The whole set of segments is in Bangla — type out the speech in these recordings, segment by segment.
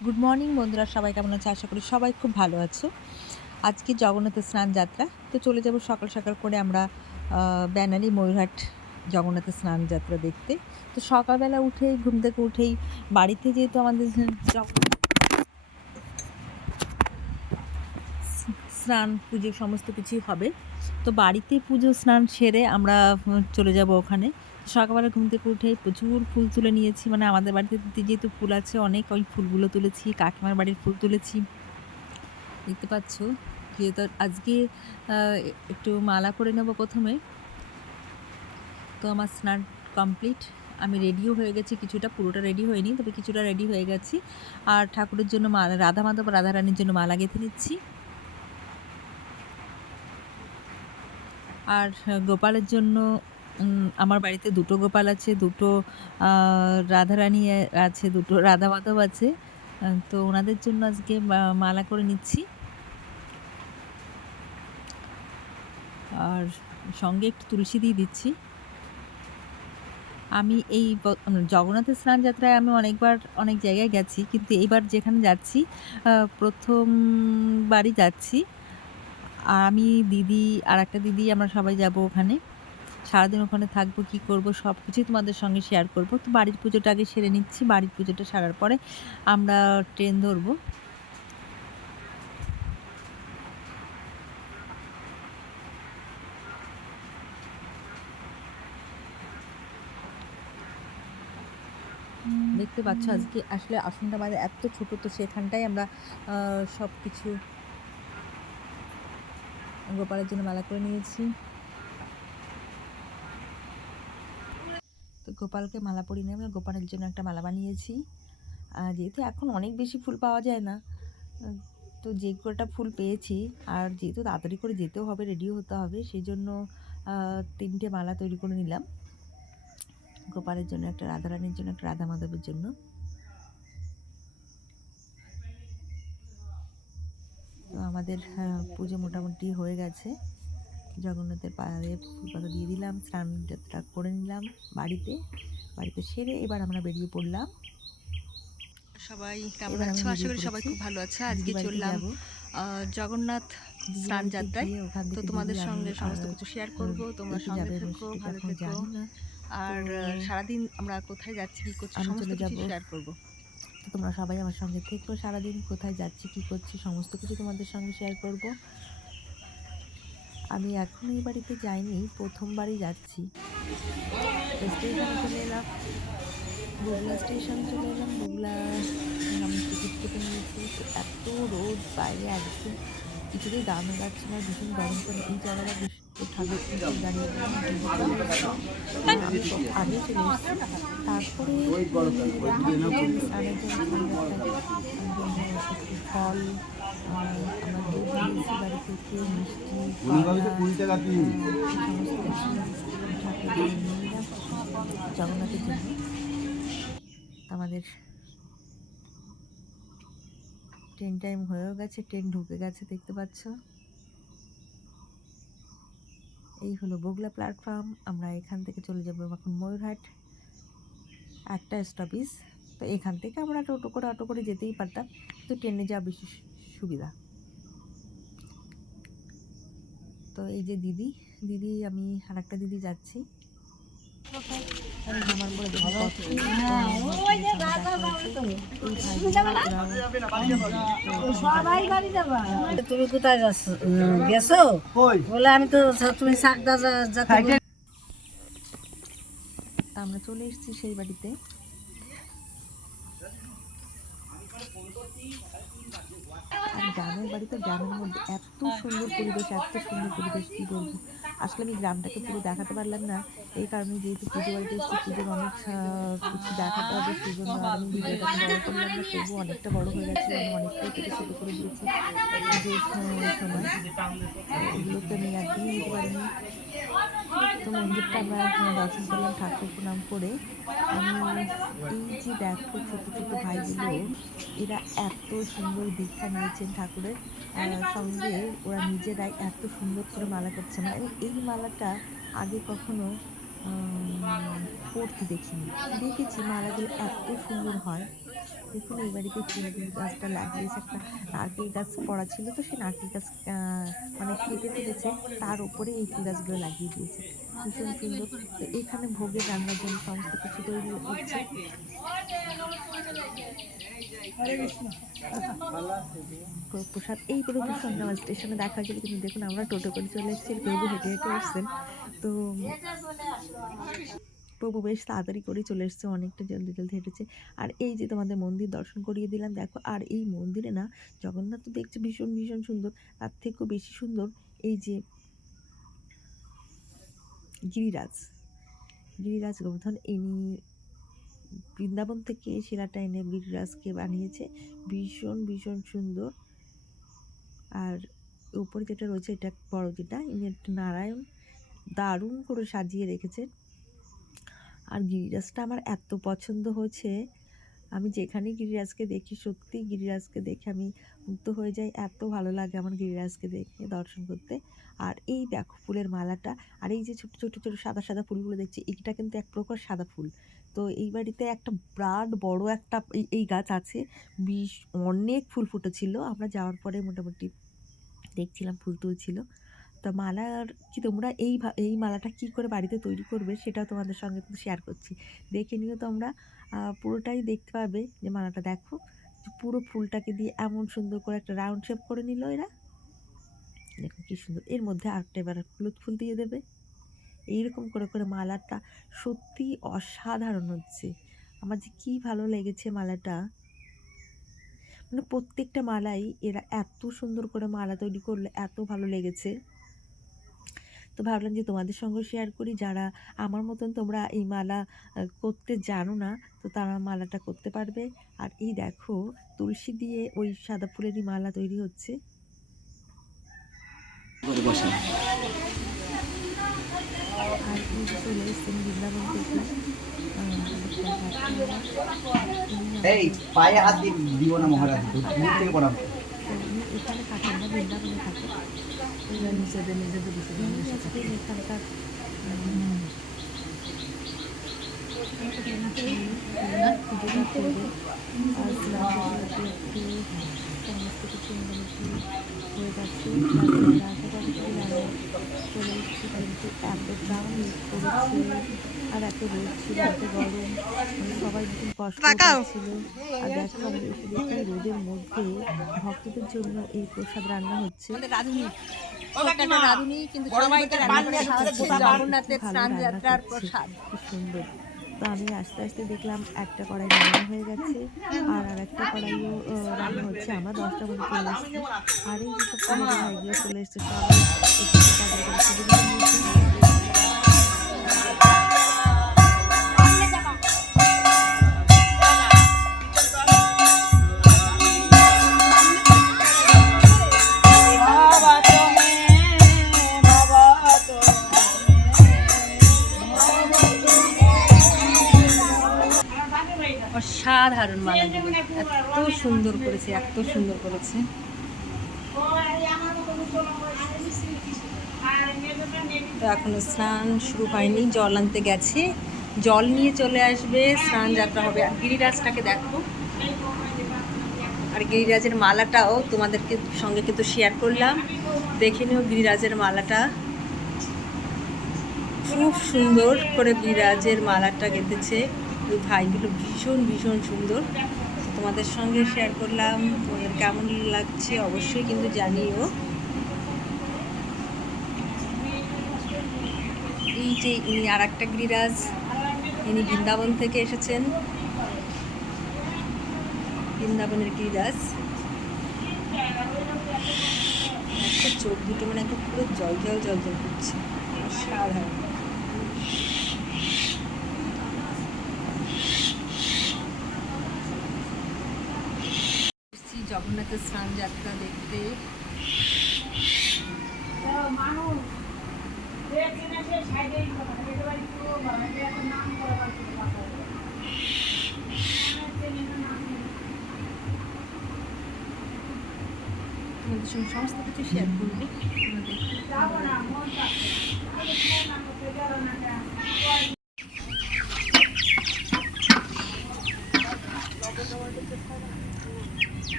গুড মর্নিং বন্ধুরা, সবাই কেমন আছে? আশা করি সবাই খুব ভালো আছো। আজকে জগন্নাথের স্নান যাত্রা, তো চলে যাব সকাল সকাল করে আমরা ব্যানালি ময়ূরহাট জগন্নাথের স্নান যাত্রা দেখতে। তো সকালবেলা উঠেই ঘুম থেকে উঠেই বাড়িতে যেহেতু আমাদের স্নান পুজো সমস্ত কিছুই হবে, তো বাড়িতে পুজো স্নান সেরে আমরা চলে যাব ওখানে। সকালবেলা ঘুম থেকে উঠে প্রচুর ফুল তুলে নিয়েছি, মানে আমাদের বাড়িতে যেহেতু ফুল আছে অনেক, ওই ফুলগুলো তুলেছি। কাকিমার বাড়ির ফুল তুলেছি, দেখতে পাচ্ছ। যেহেতু আজকে একটু মালা করে নেব প্রথমে। তো আমার স্নান কমপ্লিট, আমি রেডিও হয়ে গেছি কিছুটা, পুরোটা রেডি হয়নি, তবে কিছুটা রেডি হয়ে গেছি। আর ঠাকুরের জন্য মালা, রাধা মাধব রাধারানীর জন্য মালা গেঁথে নিচ্ছি। আর গোপালের জন্য আমার বাড়িতে দুটো গোপাল আছে, দুটো রাধারানী আছে, দুটো রাধা মাধব আছে। তো ওনাদের জন্য আজকে মালা করে নিচ্ছি। আর সঙ্গে একটু তুলসী দিয়ে দিচ্ছি। আমি এই জগন্নাথের স্নান যাত্রায় আমি অনেকবার অনেক জায়গায় গেছি, কিন্তু এইবার যেখানে যাচ্ছি প্রথমবারই যাচ্ছি। আর আমি, দিদি আর একটা দিদি, আমরা সবাই যাব ওখানে। সারাদিন ওখানে থাকবো, কি করব সব কিছুই তোমাদের সঙ্গে শেয়ার করব। তো বাড়ির পুজোটা আগে সেরে নিচ্ছি, বাড়ির পুজোটা সারার পরে আমরা ট্রেন ধরবো। দেখতে পাচ্ছ আজকে আসলে আসনটা আমাদের এত ছোট, তো সেখানটাই আমরা সব কিছু গোপালের জন্য মালা করে নিয়েছি। তো গোপালকে মালা পরিয়ে নিয়ে আমরা গোপালের জন্য একটা মালা বানিয়েছি। আর যেহেতু এখন অনেক বেশি ফুল পাওয়া যায় না, তো যে কটা ফুল পেয়েছি, আর যেহেতু তাড়াতাড়ি করে যেতেও হবে, রেডিও হতে হবে, সেই জন্য 3টে মালা তৈরি করে নিলাম। গোপালের জন্য একটা, রাধারানীর জন্য একটা, রাধা মাধবের জন্য। তো আমাদের পুজো মোটামুটি হয়ে গেছে। জগন্নাথের পায়ে ফুল পাতা দিয়ে দিলাম, স্নান যাত্রা করে নিলাম বাড়িতে সেরে এবার আমরা বেরিয়ে পড়লাম। সবাই কেমন আছো? আশা করি সবাই খুব ভালো আছে। আজকে চললাম জগন্নাথ স্নান যাত্রায়, তো তোমাদের সঙ্গে সমস্ত কিছু শেয়ার করব। তোমরা সঙ্গে থেকো, ভালো থেকো। আর সারাদিন আমরা কোথায় যাচ্ছি, কী করছি, সমস্ত কিছু শেয়ার করব। তো তোমরা সবাই আমার সঙ্গে থেকো, সারাদিন কোথায় যাচ্ছি, কী করছি, সমস্ত কিছু তোমাদের সঙ্গে শেয়ার করব। আমি এখন এই বাড়িতে যাইনি, প্রথমবারই যাচ্ছি। স্টেশনে চলে এলাম, বগুলা স্টেশন চলে এলাম। বগুলা আমি টিকিট কেটে নিয়েছি। তো এত রোদ বাইরে, একদম কিছুতেই দাঁড়ানো যাচ্ছে না, ভীষণ গরম করে। এই জায়গাটা ভীষণ ঠান্ডা দাঁড়িয়ে আমি তো আগে চলে এসেছি। তারপরে স্নানের জন্য একটু ফল, আমরা দুধ নিয়েছি বাড়ি থেকে, মিষ্টি, সমস্ত কিছু ঠাকুরকে নিয়ে নিলাম জগন্নাথের জন্য। আমাদের ট্রেন টাইম হয়েও গেছে, ট্রেন ঢুকে গেছে, দেখতে পাচ্ছ। এই হলো বগুলা প্ল্যাটফর্ম। আমরা এখান থেকে চলে যাবো এখন ময়ূরহাট, একটা স্টপেজ। তো এখান থেকে আমরা অটো করে যেতেই পারতাম, তো ট্রেনে যাওয়া বেশি সুবিধা। তো এই যে দিদি, আমি আর একটা দিদি যাচ্ছি। তুমি কোথায় গেছো বলে আমি তো, তুমি আমরা চলে এসেছি সেই বাড়িতে। আর গ্রামের বাড়িতে, গ্রামের মধ্যে এত সুন্দর পরিবেশ, কী বলবো। আসলে আমি গ্রামটাকে পুরো দেখাতে পারলাম না, এই কারণে যেহেতু পুজো বাড়িতে এসেছি, পুজোর অনেক কিছু দেখাতে হবে, সেই জন্য আর আমি ভিডিওটা বড় করলাম না। তবু অনেকটা বড় হয়ে গেছে, আমি অনেকটাই কেটে ছোটো করে দিয়েছি পুজোর সময়। এগুলোকে আমি একদমই দিতে পারিনি। তো মন্দিরটা আমরা দর্শন করলাম, ঠাকুর প্রণাম করে। আমি এই যে দেখো ছোট ছোট ভাইগুলো, এরা এত সুন্দর দীক্ষা নিয়েছেন ঠাকুরের সঙ্গে, ওরা নিজেরাই এত সুন্দর করে মালা করছে। মানে আমি এই মালাটা আগে কখনো পড়তে দেখিনি, দেখেছি মালাগুলো এত সুন্দর হয়। দেখুন এই বাড়িতে চিংড়ি গাছটা লাগিয়েছে, একটা নারকেল গাছ পড়া ছিল, তো সেই নারকেল গাছ মানে কেটে ফেলেছে, তার উপরে এই ফুল গাছগুলো লাগিয়ে দিয়েছে, ভীষণ সুন্দর। তো এখানে ভোগের রান্নার জন্য সমস্ত কিছু তৈরি হচ্ছে। প্রসাদ এই পুরো সন্ধ্যাবাদ স্টেশনে দেখা হয়েছিল, কিন্তু দেখুন আমরা টোটো করে চলে এসেছি, প্রভু হেঁটে হেঁটে এসছেন। তো প্রভু বেশ তাড়াতাড়ি করে চলে এসছে, অনেকটা জলদি জলদি হেঁটেছে। আর এই যে তোমাদের মন্দির দর্শন করিয়ে দিলাম, দেখো। আর এই মন্দিরে না জগন্নাথ তো দেখছে ভীষণ ভীষণ সুন্দর, তার থেকেও বেশি সুন্দর এই যে গিরিরাজ গোবর্ধন, ইনি বৃন্দাবন থেকে শিলাটা এনে গিরিরাজকে বানিয়েছে, ভীষণ ভীষণ সুন্দর। আর উপরে যেটা রয়েছে এটা বড়, যেটা ইনি একটা নারায়ণ, দারুণ করে সাজিয়ে রেখেছে। আর গিরিরাজটা আমার এত পছন্দ হয়েছে, আমি যেখানে গিরিরাজকে দেখি সত্যি গিরিরাজকে দেখে আমি মুগ্ধ হয়ে যাই, এত ভালো লাগে আমার গিরিরাজকে দেখে দর্শন করতে। আর এই দেখো ফুলের মালাটা, আর এই যে ছোট ছোট ছোট সাদা সাদা ফুলগুলো দেখছি, এটা কিন্তু এক প্রকার সাদা ফুল। তো এই বাড়িতে একটা বিরাট বড় একটা এই গাছ আছে, অনেক ফুল ফুটেছিল, আমরা যাওয়ার পরে মোটামুটি দেখছিলাম ফুল তুলছিল। তো মালার কি তোমরা এই মালাটা কি করে বাড়িতে তৈরি করবে সেটাও তোমাদের সঙ্গে কিন্তু শেয়ার করছি, দেখে নিও তোমরা, পুরোটাই দেখতে পাবে। যে মালাটা দেখো, পুরো ফুলটাকে দিয়ে এমন সুন্দর করে একটা রাউন্ড শেপ করে নিল এরা, দেখো কি সুন্দর। এর মধ্যে আরেকটা এবার হলুদ ফুল দিয়ে দেবে, এইরকম করে করে মালাটা সত্যি অসাধারণ হচ্ছে। আমার যে কি ভালো লেগেছে মালাটা, মানে প্রত্যেকটা মালাই এরা এত সুন্দর করে মালা তৈরি করলে এত ভালো লেগেছে। তো ভাবলাম যে তোমাদের সঙ্গে শেয়ার করি, যারা আমার মতন তোমরা এই মালা করতে জানো না, তো তারা মালাটা করতে পারবে। আর এই দেখো তুলসী দিয়ে ওই সাদা ফুলেরই মালা তৈরি হচ্ছে। আর এই যে চলে এসছেন বৃন্দাবন থেকে, এই পায়ে হাত দিব না মহারাজ, দূর থেকে পড়াবো। এখানে থাকেন না, বৃন্দাবনে থাকে, নিজেদের এখানকার পুজোটা করবে। আর সমস্ত কিছু মোটামুটি হয়ে যাচ্ছে, চলে এসেছি, কিন্তু এতটা মিস করেছে, আর এত রোদ ছিল, এত গরম, সবাই ভীষণ কষ্ট পাচ্ছিল। আর দেখো আমি এসে দেখি রোদের মধ্যে ভক্তদের জন্য এই প্রসাদ রান্না হচ্ছে। সুন্দর। তো আমি আস্তে আস্তে দেখলাম একটা কড়াই রান্না হয়ে গেছে, আর একটা কড়াইও রান্না হচ্ছে। আমরা 10টা মধ্যে চলে এসেছি, আর এই যে সব ভাইগুলো চলে এসছে, সবাই অসাধারণ মালা, এত সুন্দর করেছে, এত সুন্দর করেছে। তো এখনো স্নান শুরু হয়নি, জল আনতে গেছে, জল নিয়ে চলে আসবে, স্নান যাত্রা হবে। আর গিরিরাজটাকে দেখো, আর গিরিরাজের মালাটাও তোমাদেরকে সঙ্গে কিন্তু শেয়ার করলাম, দেখে নিও গিরিরাজের মালাটা, খুব সুন্দর করে গিরিরাজের মালাটা গেঁথেছে ওই ভাইগুলো, ভীষণ ভীষণ সুন্দর। তোমাদের সঙ্গে শেয়ার করলাম, তোমাদের কেমন লাগছে অবশ্যই কিন্তু জানিও। এই যে ইনি আর একটা গিরিরাজ, ইনি বৃন্দাবন থেকে এসেছেন, বৃন্দাবনের গিরিরাজ। একটা চোখ দুটো মানে একটা পুরো জল জল জল জল করছে, অসাধারণ। জগন্নাথের স্নান যাত্রা দেখতে। সমস্ত কিছু শেয়ার করবে আমাদের।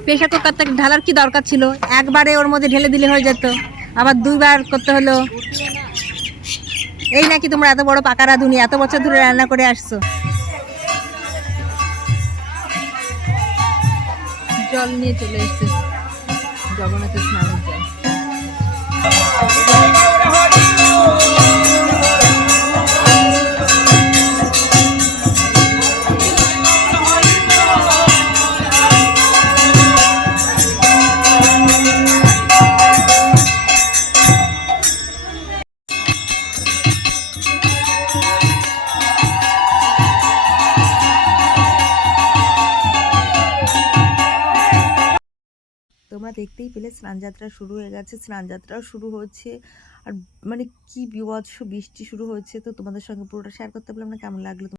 প্রেশার কুকারটা ঢালার কি দরকার ছিল? একবারে ওর মধ্যে ঢেলে দিলে হয়ে যেত, আবার দুইবার করতে হলো। এই নাকি তোমরা এত বড় পাকা রাঁধুনি, এত বছর ধরে রান্না করে আসছো। জল নিয়ে চলে এসছে, জগন্নাথের স্নানের জল। তোমরা দেখতেই পেলে স্নানযাত্রা শুরু হয়ে গেছে, স্নানযাত্রাও শুরু হচ্ছে। আর মানে কি বিভৎস বৃষ্টি শুরু হয়েছে, তো তোমাদের সঙ্গে পুরোটা শেয়ার করতে পারলাম না। কেমন লাগলো?